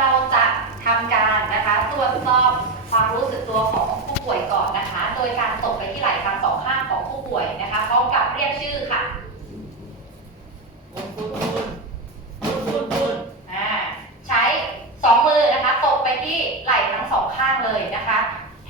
เราจะทำการนะคะตรวจสอบความรู้สึกตัวของผู้ป่วยก่อนนะคะ โดยการตบไปที่ไหล่ทั้งสองข้างของผู้ป่วยนะคะพร้อมกับเรียกชื่อค่ะคุณคุณคุณคุณคุณคุณอ่าใช้สองมือนะคะตบไปที่ไหล่ทั้งสองข้างเลยนะคะ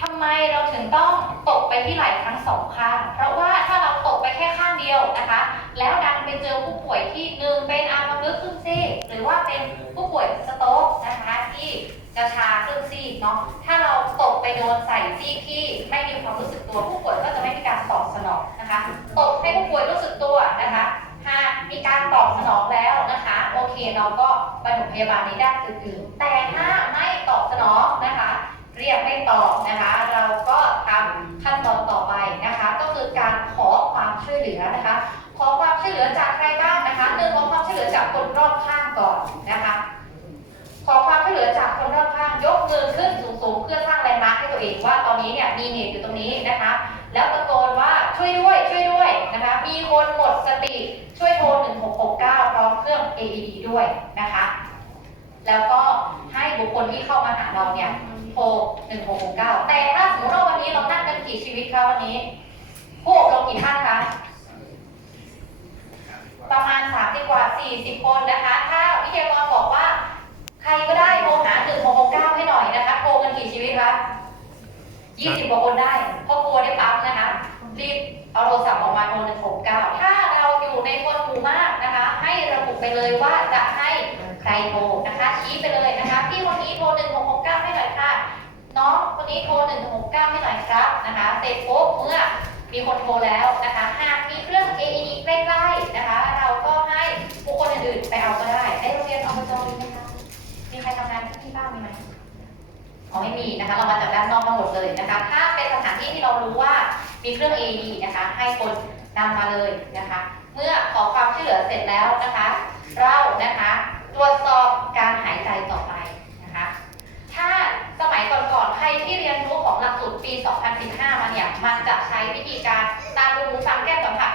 ทำไมเราถึงต้องตบไปที่ไหล่ทั้งสองข้าง เพราะว่าถ้าเราตบไปแค่ข้างเดียวนะคะ แล้วดันไปเจอผู้ป่วยที่หนึ่งเป็นอาร์มลึกครึ่งซีกหรือว่าเป็นผู้ป่วยสโต๊กนะคะที่จะชาครึ่งซีกเนาะถ้าเราตบไปโดนใส่ซีกที่ไม่มีความรู้สึกตัวผู้ป่วยก็จะไม่มีการตอบสนองนะคะตบให้ผู้ป่วยรู้สึกตัวนะคะหากมีการตอบสนองแล้วนะคะ โอเคเราก็ปฐมพยาบาลในด้านอื่นๆแต่ถ้าไม่ตอบสนองนะคะ เรียกไม่ตอบนะคะ เราก็ทำขั้นตอนต่อไปนะคะ ก็คือการขอความช่วยเหลือนะคะ ขอความช่วยเหลือจากใครบ้างนะคะหนึ่งขอความช่วยเหลือจากคนรอบข้างก่อนนะคะ ขอความช่วยเหลือจากคนรอบข้างยกมือขึ้นสูงๆเพื่อสร้างแรงมาร์คให้ตัวเองว่าตอนนี้เนี่ยมีเหตุอยู่ตรงนี้นะคะ แล้วตะโกนว่าช่วยด้วยช่วยด้วยนะคะ มีคนหมดสติช่วยโทร 1669 พร้อมเครื่อง AED ด้วยนะคะ แล้วก็ให้บุคคลที่เข้ามาหาเราเนี่ยโทร 1669 แต่ถ้าสมมติว่าวันนี้เรานั่งกันกี่ชีวิตคะวันนี้ผู้อบรมกี่ท่านคะ ประมาณ 30 กว่า 40 คนนะคะ ถ้าวิทยากรบอกว่า ใครก็ได้โทรหา1669ให้หน่อยนะคะโทรกันกี่ชีวิตคะ20 กว่าคนได้เพราะกลัวได้ปั๊มนะคะ รีบเอาโทรศัพท์ออกมาโทร169 ถ้าเราอยู่ในคนหมู่มากนะคะ ให้ระบุไปเลยว่าจะให้ใครโทรนะคะ ชี้ไปเลยนะคะพี่คนนี้โทร1669ให้หน่อยค่ะน้องคนนี้โทร1669ให้หน่อยครับนะคะเสร็จปุ๊บเมื่อมีคนโทรแล้วนะคะ หากมีเครื่อง AED ใกล้ๆนะคะ ไปเอาก็ได้ได้โรงเรียนอบจมีไหมคะมีใครทำงานที่บ้านมีไหมอ๋อไม่มีนะคะ เรามาจากด้านนอกทั้งหมดเลยนะคะ ถ้าเป็นสถานที่ที่เรารู้ว่ามีเครื่อง AED นะคะ ให้คนนำมาเลยนะคะ เมื่อขอความช่วยเหลือเสร็จแล้วนะคะ เรานะคะตรวจสอบการหายใจต่อไปนะคะ ถ้าสมัยก่อนๆใครที่เรียนรู้ของหลักสูตรปี 2015 มาเนี่ย มันจะใช้วิธีการตามดูหูฟังแก้มสัมผัส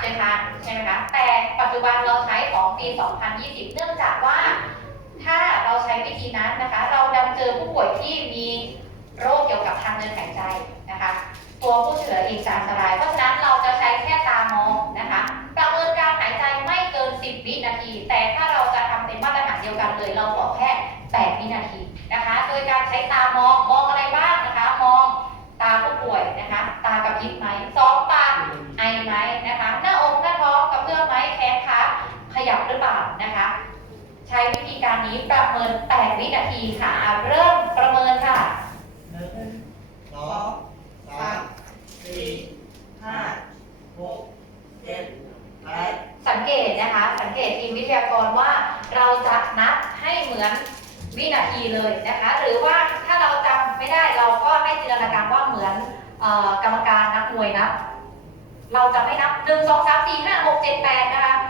ก ดหน้าผากเชิญทานใช่ไหมคะ แต่ปัจจุบันเราใช้ของปี 2020 เนื่องจากว่า ถ้าเราใช้วิธีนั้นนะคะ เราดันเจอผู้ป่วยที่มีโรคเกี่ยวกับทางเดินหายใจนะคะ ตัวผู้เหลืออีกจะอันตราย เพราะฉะนั้นเราจะใช้แค่ตามองนะคะ ประเมินการหายใจไม่เกิน 10 วินาที แต่ถ้าเราจะทำเป็นมาตรฐานเดียวกันเลย เราขอแค่ 8 วินาทีนะคะ โดยการใช้ตามอง ใช้วิธีการนี้ประเมิน 8 วินาทีค่ะอะเริ่มประเมินค่ะ หนึ่งสองสามสี่ห้าหกเจ็ดแปดสังเกตนะคะ สังเกตทีมวิทยากรว่าเราจะนับให้เหมือนวินาทีเลยนะคะ หรือว่าถ้าเราจำไม่ได้เราก็ให้จินตนาการว่าเหมือนเอ่อกรรมการนักมวยนับเราจะไม่นับหนึ่งสองสามสี่ห้าหกเจ็ดแปดนะคะถ้านับ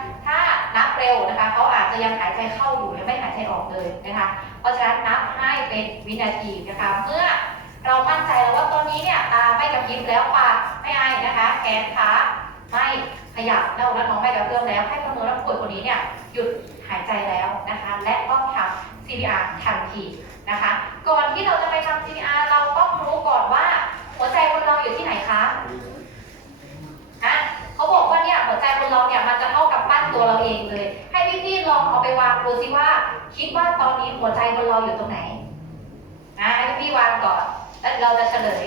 เร็วนะคะเขาอาจจะยังหายใจเข้าอยู่ยังไม่หายใจออกเลยนะคะเพราะฉะนั้นนับให้เป็นวินาทีนะคะ เมื่อเรามั่นใจแล้วว่าตอนนี้เนี่ยตาไม่กระพริบแล้วปากไม่ไอนะคะแขนขาไม่ขยับหน้าอกหน้าท้องไม่กระเพื่อมแล้วให้ประเมินว่าผู้ป่วยคนนี้เนี่ยหยุดหายใจแล้วนะคะ และต้องทำ CPR ทันทีนะคะ ก่อนที่เราจะไปทำ CPR เราต้องรู้ก่อนว่า หัวใจคนเราอยู่ที่ไหนคะ ดูซิว่า คิดว่าตอนนี้หัวใจคนเราอยู่ตรงไหนอะให้พี่ๆวางก่อนแล้วเราจะเฉลย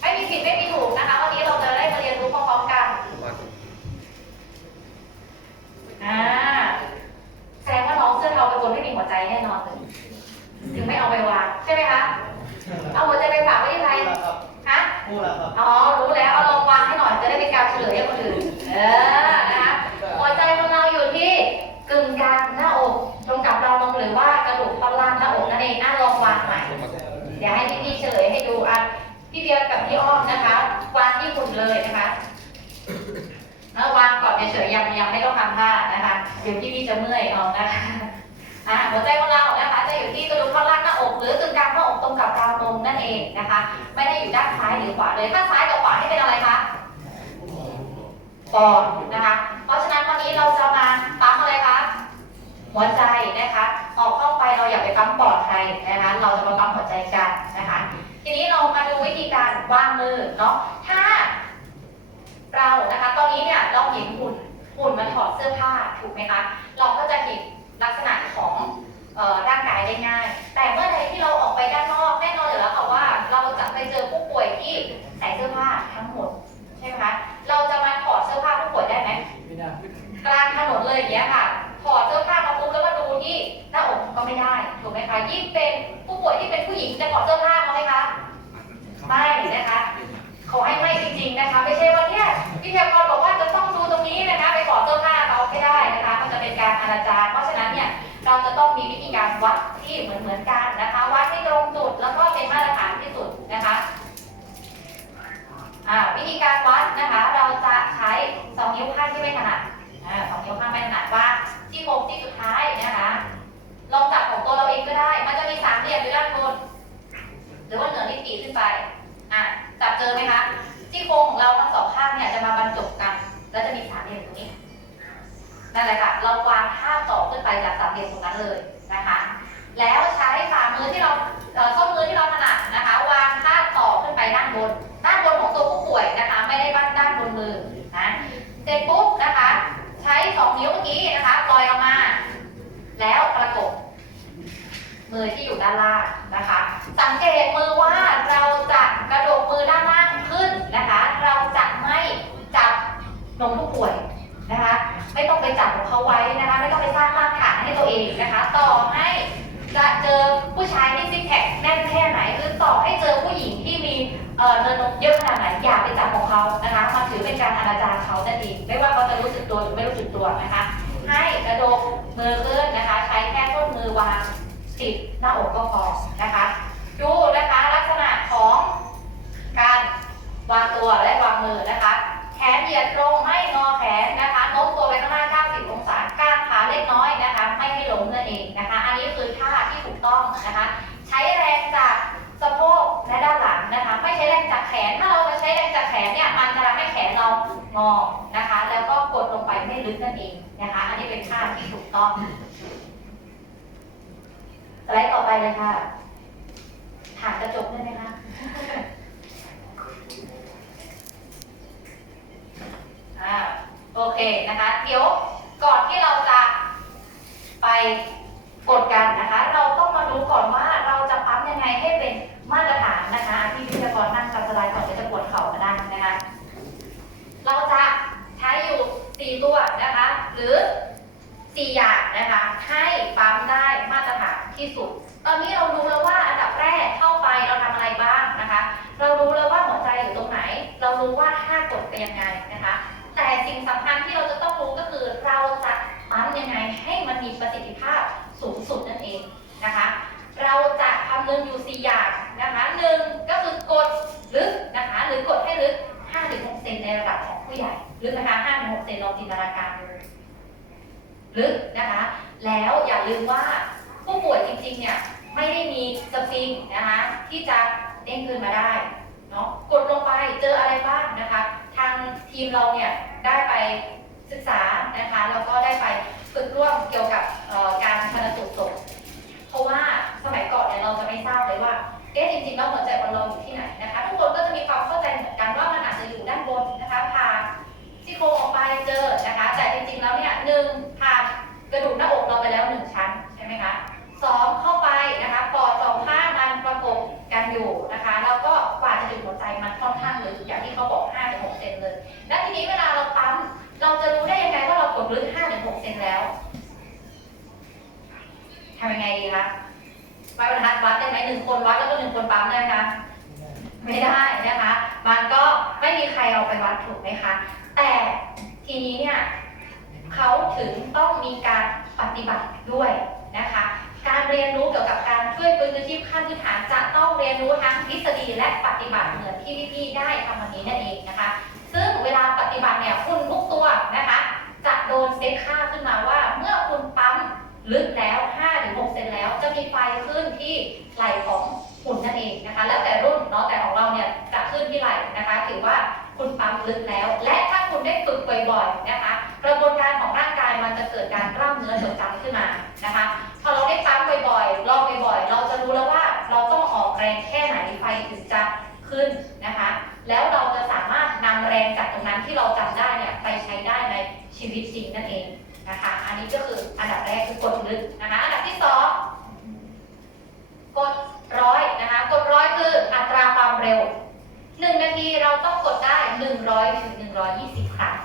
ไม่มีผิดไม่มีถูกนะคะ วันนี้เราจะได้มาเรียนรู้พร้อมๆกันอ่าแสดงว่าน้องเสื้อเทาเป็นคนไม่มีหัวใจแน่นอนเลยถึงไม่เอาไปวางใช่ไหมคะเอาหัวใจไปฝากไว้ที่ใครพูดแล้วครับฮะพูดแล้วครับอ๋อรู้แล้วเอาลองวางให้หน่อยจะได้เป็นการเฉลยให้คนอื่นเออ เฉยๆยังยังไม่ต้องทำท่านะคะเดี๋ยวพี่ๆจะเมื่อยเอานะคะอะหัวใจของเรานะคะจะอยู่ที่กระดูกท่อนล่างหน้าอก หรือกึ่งกลางหน้าอกตรงกับราวนมนั่นเองนะคะ ไม่ได้อยู่ด้านซ้ายหรือขวาเลยถ้าซ้ายกับขวาให้เป็นอะไรคะปอดนะคะ เพราะฉะนั้นวันนี้เราจะมาปั๊มอะไรคะหัวใจนะคะออกเข้าไปเราอย่าไปปั๊มปอดใครนะคะ เราจะมาปั๊มหัวใจกันนะคะ ทีนี้เรามาดูวิธีการวางมือเนาะ ถ้าเรานะคะ ตอนนี้เนี่ยเราเห็นหุ่นหุ่นมันถอดเสื้อผ้าถูกไหมคะ เราก็จะเห็นลักษณะของเอ่อร่างกายได้ง่าย แต่เมื่อใดที่เราออกไปด้านนอกแน่นอนอยู่แล้วค่ะว่า เราจะไปเจอผู้ป่วยที่ใส่เสื้อผ้าทั้งหมดใช่ไหมคะ เราจะมาถอดเสื้อผ้าผู้ป่วยได้ไหมไม่ได้กลางถนนเลยอย่างเงี้ยค่ะ ถอดเสื้อผ้ามาปุ๊บแล้วมาดูที่หน้าอกก็ไม่ได้ถูกไหมคะ ยิ่งเป็นผู้ป่วยที่เป็นผู้หญิงจะถอดเสื้อผ้าเขาไหมคะไม่นะคะขอให้ไม่จริงๆนะคะ ไม่ใช่ว่าเนี่ยพี่เทียกรบอกว่าจะต้องดูตรงนี้นะคะ ไปถอดเสื้อผ้าเขา ไม่ได้นะคะมันจะเป็นการอนาจารเพราะฉะนั้นเนี่ยเราจะต้องมีวิธีการวัดที่เหมือนเหมือนๆกันนะคะวัดให้ตรงจุดแล้วก็เป็นมาตรฐานที่สุดนะคะวิธีการวัดนะคะ เราจะใช้สองนิ้วข้างที่ไม่ถนัดสองนิ้วข้างไม่ถนัดว่าที่โครงที่สุดท้ายนะคะลองจับของตัวเราเองก็ได้ มันจะมีสามเหลี่ยมอยู่ด้านบน นั่นแหละค่ะเราวางท่าต่อขึ้นไปจากสามเหลี่ยมตรงนั้นเลยนะคะ แล้วใช้ฝ่ามือที่เราเอ่อส้นมือที่เราถนัดนะคะ วางท่าต่อขึ้นไปด้านบน ด้านบนของตัวผู้ป่วยนะคะ ไม่ได้บ้านด้านบนมือนะเสร็จปุ๊บนะคะ ใช้สองนิ้วเมื่อกี้นะคะปล่อยออกมา แล้วประกบมือที่อยู่ด้านล่างนะคะ สังเกตมือ วงนะคะ ให้กระดกมือขึ้นนะคะ ใช้แค่ต้นมือวางติดหน้าอกก็พอนะคะ ดูนะคะลักษณะของการวางตัวและ แขนเหยียดตรงไม่งอแขนนะคะโน้มตัวไปข้างหน้า 90 องศากางขาเล็กน้อยนะคะ ไม่ให้ล้มนั่นเองนะคะ อันนี้คือท่าที่ถูกต้องนะคะ ใช้แรงจากสะโพกและด้านหลังนะคะ ไม่ใช้แรงจากแขน ถ้าเราจะใช้แรงจากแขนเนี่ย มันจะทำให้แขนเรางอนะคะ แล้วก็กดลงไปไม่ลึกนั่นเองนะคะ อันนี้เป็นท่าที่ถูกต้อง สไลด์ต่อไปเลยค่ะถามกระจกได้ไหมคะ อ่า โอเคนะคะ เดี๋ยวก่อนที่เราจะ ไจะคำนึงอยู่สี่อย่างนะคะหนึ่งก็คือกดลึกนะคะ หรือกดให้ลึก5-6เซนในระดับของผู้ใหญ่ลึกนะคะ5-6เซนเราจินตนาการดูลึกนะคะ แล้วอย่าลืมว่าผู้ป่วยจริงๆเนี่ยไม่ได้มีสปริงนะคะที่จะเด้งขึ้นมาได้เนาะกดลงไปเจออะไรบ้างนะคะ ทางทีมเราเนี่ยได้ไปศึกษานะคะแล้วก็ได้ไปฝึกร่วมเกี่ยวกับ เอ๊ะจริงๆแล้วหัวใจของเราอยู่ที่ไหนนะคะ งคนปั๊มได้ไหมคะไม่ได้นะคะ มันก็ไม่มีใครเอาไปวัดถูกไหมคะ แต่ทีนี้เนี่ยเขาถึงต้องมีการปฏิบัติด้วยนะคะ การเรียนรู้เกี่ยวกับการช่วยฟื้นคืชีพขั้นพื้นฐานจะต้องเรียนรู้ทั้งทฤษฎีและปฏิบัติเหมือนที่พี่ๆได้ทำวันนี้นั่นเองนะคะ ซึ่งเวลาปฏิบัติเนี่ยคุณทุกตัวนะคะ จะโดนเซตค่าขึ้นมาว่า เมื่อคุณปั๊มลึกแล้ว5-6เซนแล้ว จะมีไฟขึ้นที่ไหล่ของ หุ่นนั่นเองนะคะ แล้วแต่รุ่นเนาะแต่ของเราเนี่ยจะขึ้นที่ไหล่นะคะ ถือว่าคุณปั๊มลึกแล้ว และถ้าคุณได้ฝึกบ่อยๆนะคะ กระบวนการของร่างกายมันจะเกิดการกล้ามเนื้อจดจำขึ้นมานะคะ พอเรา ได้ปั๊มบ่อยๆลองบ่อยๆ เราจะรู้แล้วว่าเราต้องออกแรงแค่ไหนไฟถึงจะขึ้นนะคะ แล้วเราจะสามารถนำแรงจากตรงนั้นที่เราจำได้เนี่ยไปใช้ได้ในชีวิตจริงนั่นเองนะคะ อันนี้ก็คืออันดับแรกคือกดลึกนะคะ อันดับที่สองกดร้อยนะคะ กดร้อยคืออัตราความเร็วหนึ่งนาทีเราต้องกดได้หนึ่งร้อยถึงหนึ่งร้อยยี่สิบครั้ง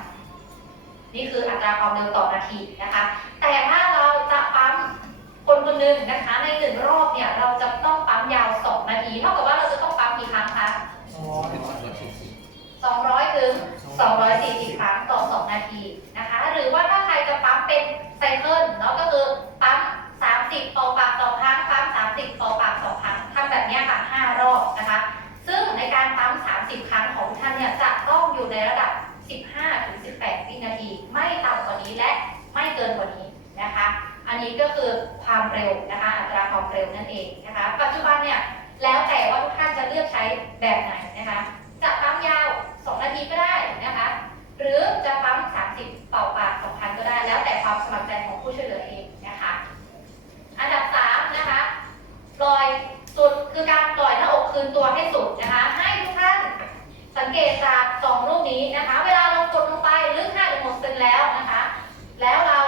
ราความเร็วต่อนาทีนะคะ แต่ถ้าเราจะปั๊มคนคนหนึ่งนะคะในหนึ่งรอบเนี่ยเราจะต้องปั๊มยาว 2 นาที เท่ากับว่าเราจะต้องปั๊มกี่ครั้งคะ สอง 200 ถึง 240 ครั้งต่อ 2 นาทีนะคะ หรือว่าถ้าใครจะปั๊มเป็นไซเคิลเนาะก็คือปั๊ม 30 ต่อปากต่อครั้ง ปั๊ม 30 ต่อปากต่อครั้งทำแบบเนี้ยค่ะ 5 รอบนะคะ ซึ่งในการปั๊ม 30 ครั้งของท่านเนี่ยจะต้องอยู่ในระดับ 15 ถึง 18 วินาที ไม่ต่ำกว่านี้และไม่เกินกว่านี้นะคะ อันนี้ก็คือความเร็วนะคะ อัตราความ เร็วนั่นเองนะคะ ปัจจุบันเนี่ยแล้วแต่ว่าทุกท่านจะเลือกใช้แบบไหนนะคะ จะปั๊มยาว 2 นาทีก็ได้นะคะ หรือจะปั๊ม 30 เป่าปาก2,000 ก็ได้ แล้วแต่ความสมัครใจของผู้ช่วยเหลือเองนะคะ อันดับ 3 นะคะปล่อยสุดคือการปล่อยหน้าอกคืนตัวให้สุดนะคะ ให้ทุกท่านสังเกตจากสองรูปนี้นะคะ เวลาเรากดลงไปลึก5ถึง6เซนแล้วนะคะ แล้วเรา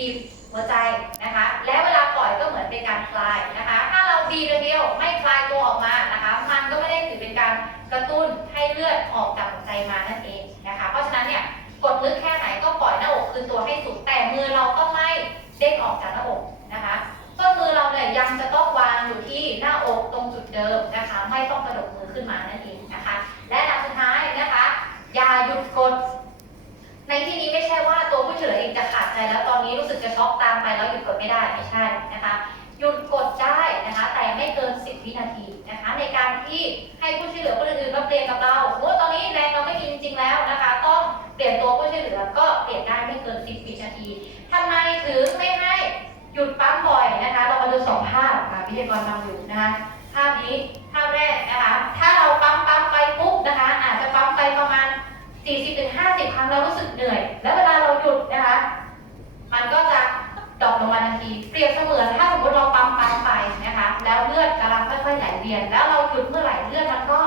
บีบหัวใจนะคะ และ วินาทีนะคะ ในการที่ให้ผู้ช่วยเหลือคนอื่นๆมาเปลี่ยนกับเราสมมติตอนนี้แรงเราไม่มีจริงแล้วนะคะ ต้องเปลี่ยนตัวผู้ช่วยเหลือก็เปลี่ยนได้ไม่เกิน 10 วินาทีทำไมถึงไม่ให้หยุดปั๊มบ่อยนะคะ เรามาดูสองภาพค่ะพิธีกรทำอยู่นะคะภาพนี้ภาพแรกนะคะ ถ้าเราปั๊มปั๊มไปปุ๊บนะคะ อาจจะปั๊มไปประมาณ 40-50 ครั้งเรารู้สึกเหนื่อย แล้วเวลาเราหยุดนะคะ มันก็จะดรอปลงมาทันที เปรียบเสมือนถ้าสมมติเราปั๊มปั๊มไปนะคะ แล้วเลือดกำลังค่อยๆไหลเวียน แล้วเราหยุดเมื่อไหร่เลือดมันก็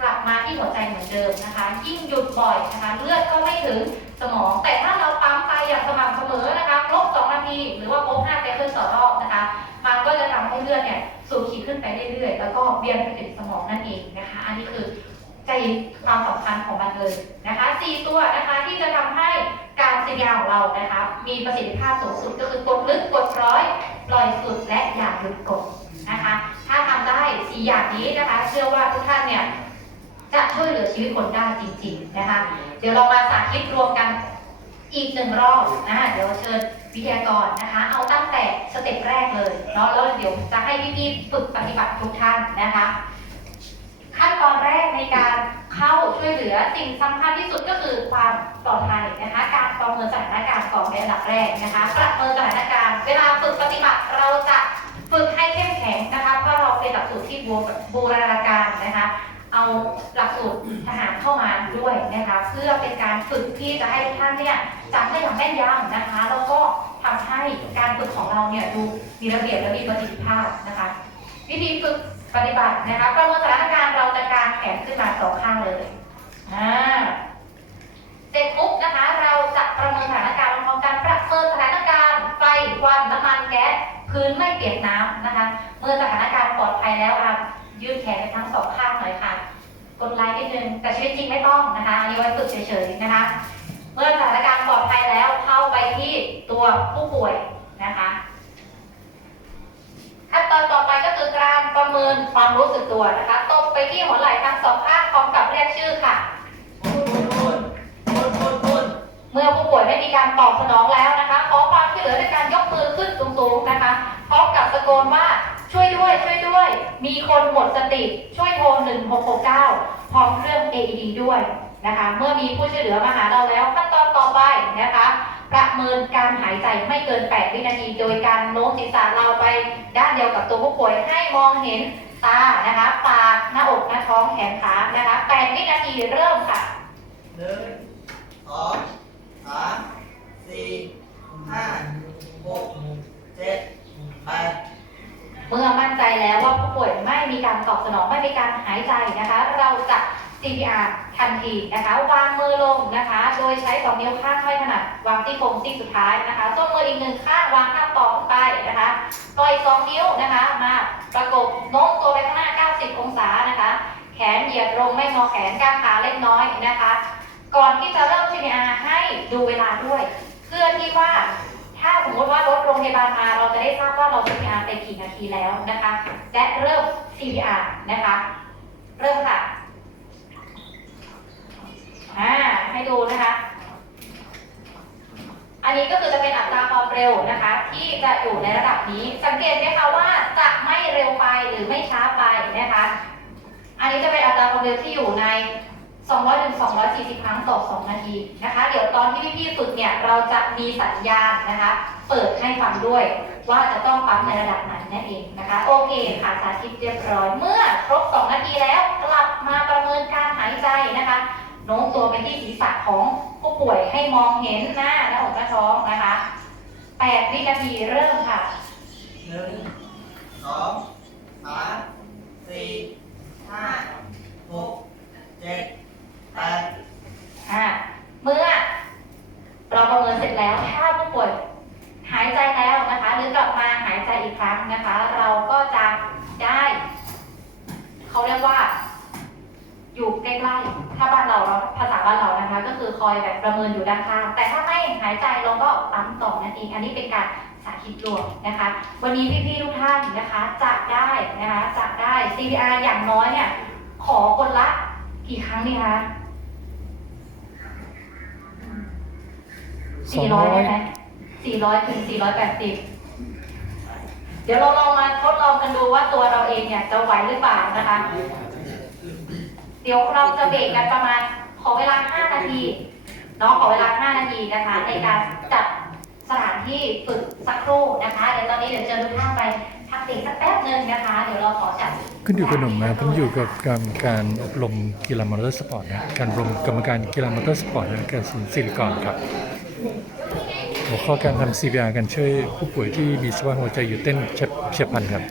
กลับมาที่หัวใจเหมือนเดิมนะคะ ยิ่งหยุดบ่อยนะคะ เลือดก็ไม่ถึงสมอง แต่ถ้าเราปั๊มไปอย่างสม่ำเสมอนะคะครบ2นาที หรือว่าครบ5ไซเคิลต่อรอบนะคะ มันก็จะทำให้เลือดเนี่ยสูบฉีดขึ้นไปเรื่อยๆ แล้วก็เวียนไปถึงสมองนั่นเองนะคะ อันนี้คือใจความสำคัญของมันเลยนะคะสี่ตัวนะคะที่จะทำให้การเสียาของเรานะคะ มีประสิทธิภาพสูงสุดก็คือกดลึกกดร้อยปล่อยสุดและอย่าหยุดกด นะคะ ถ้าทำได้สี่อย่างนี้นะคะ เชื่อว่าทุกท่านเนี่ยจะช่วยเหลือชีวิตคนได้จริง ๆนะคะ เดี๋ยวเรามาสาธิตรวมกันอีกหนึ่งรอบนะคะเดี๋ยวเชิญวิทยากรนะคะ เอาตั้งแต่สเต็ปแรกเลยเนาะแล้วเดี๋ยวจะให้พี่ๆฝึกปฏิบัติทุกท่านนะคะ ขั้นตอนแรกในการเข้าช่วยเหลือสิ่งสำคัญที่สุดก็คือความปลอดภัยนะคะ การประเมินสถานการณ์ก่อนในอันดับแรกนะคะ ประเมินสถานการณ์ เวลาฝึกปฏิบัติเราจะ ฝึกให้เข้มแข็งนะคะเพราะเราเป็นหลักสูตรที่บูบรณาการนะคะ เอาหลักสูตรทหารเข้ามาด้วยนะคะ เพื่อเป็นการฝึกที่จะให้ท่านเนี่ยจำได้อย่างแม่นยำนะคะ แล้วก็ทำให้การฝึกของเราเนี่ยดูมีระเบียบและมีประสิทธิภาพนะคะ วิธีฝึกปฏิบัตินะคะประเมินสถานการณ์เราจะกางแขนขึ้นมาสองข้างเลยอ่าเสร็จปุ๊บนะคะ เราจะประเมินสถานการณ์พร้อมกันประเมินสถานการณ์ไฟควันน้ำมันแก๊ส พื้นไม่เปียกน้ำนะคะ เมื่อสถานการณ์ปลอดภัยแล้วอะยืดแขนไปทั้งสองข้างหน่อยค่ะ กดไลค์นิดนึง แต่ชีวิตจริงไม่ต้องนะคะ อันนี้ไว้ฝึกเฉยๆนะคะ เมื่อสถานการณ์ปลอดภัยแล้วเข้าไปที่ตัวผู้ป่วยนะคะขั้นตอนต่อไปก็คือการประเมินความรู้สึกตัวนะคะตบไปที่หัวไหล่ทั้งสองข้างพร้อมกับเรียกชื่อค่ะ เมื่อผู้ป่วยไม่มีการตอบสนองแล้วนะคะขอความช่ วยเหลือด้วยการยกมือขึ้นสูงๆนะคะพร้อมกับตะโกนว่าช่วยด้วยช่วยด้วย มีคนหมดสติช่วยโทร 1669 พร้อมเครื่อง AED ด้วยนะคะ เมื่อมีผู้ช่วยเหลือมาหาเราแล้วขั้นตอนต่อไปนะคะ ประเมินการหายใจไม่เกิน 8 วินาที โดยการโน้มศีรษะเราไป ด้านเดียวกับตัวผู้ป่วยให้มองเห็นตานะคะปากหน้าอกหน้าท้องแขนขานะคะ 8 วินาทีเริ่มค่ะหนึ่งสองสามสสี่ ห้าหกเจ็ดแปดเมื่อมั่นใจแล้วว่าผู้ป่วยไม่มีการตอบสนองไม่มีการหายใจนะคะ เราจะ CPR ทันทีนะคะวางมือลงนะคะ โดยใช้สองนิ้วข้างไม่ถนัดวางที่โครงซี่สุดท้ายนะคะส้นมืออีกหนึ่งข้างวางข้างต่อขึ้นไปนะคะปล่อยสองนิ้วนะคะ มาประกบโน้มตัวไปข้างหน้า 90 องศานะคะ แขนเหยียดลงไม่งอแขนกางขาเล็กน้อยนะคะ ก่อนที่จะเริ่ม CPR ให้ดูเวลาด้วย เพื่อที่ว่าถ้าสมมติว่ารถโรงพยาบาลมาเราจะได้ทราบว่าเรา CPR ไปกี่นาทีแล้วนะคะและเริ่ม CPR นะคะ เริ่มค่ะอ่าให้ดูนะคะ อันนี้ก็คือจะเป็นอัตราความเร็วนะคะ ที่จะอยู่ในระดับนี้ สังเกตไหมคะว่าจะไม่เร็วไปหรือไม่ช้าไปนะคะ อันนี้จะเป็นอัตราความเร็วที่อยู่ใน 200ถึง240 ครั้งต่อ 2 นาทีนะคะ เดี๋ยวตอนที่พี่ๆฝึกเนี่ย เราจะมีสัญญาณนะคะ เปิดให้ฟังด้วย ว่าจะต้องปั๊มในระดับไหนนั่นเองนะคะ โอเคค่ะสาธิตเรียบร้อย เมื่อครบ 2 นาทีแล้วกลับมาประเมินการหายใจนะคะ โน้มตัวไปที่ศีรษะของผู้ป่วยให้มองเห็นหน้าและอกหน้าท้องนะคะ8วินาทีเริ่มค่ะ หนึ่งสองสามสี่ห้าหกเจ็ด ดอ่าเมื่อ เราประเมินเสร็จแล้วถ้าผู้ป่วยหายใจแล้วนะคะ หรือกลับมาหายใจอีกครั้งนะคะ เราก็จะได้เขาเรียกว่า อยู่ใกล้ๆถ้าบ้านเราเราภาษาบ้านเรานะคะ ก็คือคอยแบบประเมินอยู่ด้านข้างแต่ถ้าไม่หายใจเราก็ปั๊มต่อนั่นเองอันนี้เป็นการสาธิตรวมนะคะ วันนี้พี่ๆทุกท่านนะคะจะได้นะคะจะได้ CPR อย่างน้อยเนี่ยขอคนละกี่ครั้งดีคะ สี่ร้อยได้ไหมสี่ร้อยถึงสี่ร้อยแปดสิบเดี๋ยวเราลองมาทดลองกันดูว่าตัวเราเองเนี่ยจะไหวหรือเปล่านะคะ เดี๋ยวเราจะเบรกกันประมาณขอเวลา5นาทีน้องขอเวลา5นาทีนะคะ ในการจัดสถานที่ฝึกสักครู่นะคะเดี๋ยวตอนนี้เดี๋ยวเชิญทุกท่านไปพักเบรกสักแป๊บหนึงนะคะ เดี๋ยวเราขอจัดขึ้นอยู่กับหนุ่มนะผมอยู่กับการการอบรมกีฬามอเตอร์สปอร์ตนะการอบรมกรรมการกีฬามอเตอร์สปอร์ตนะการสินศิริกรครับ หัวข้อการทำ CPR กันช่วยผู้ป่วยที่มีสภาพหัวใจหยุดเต้นเฉียบพลันครับ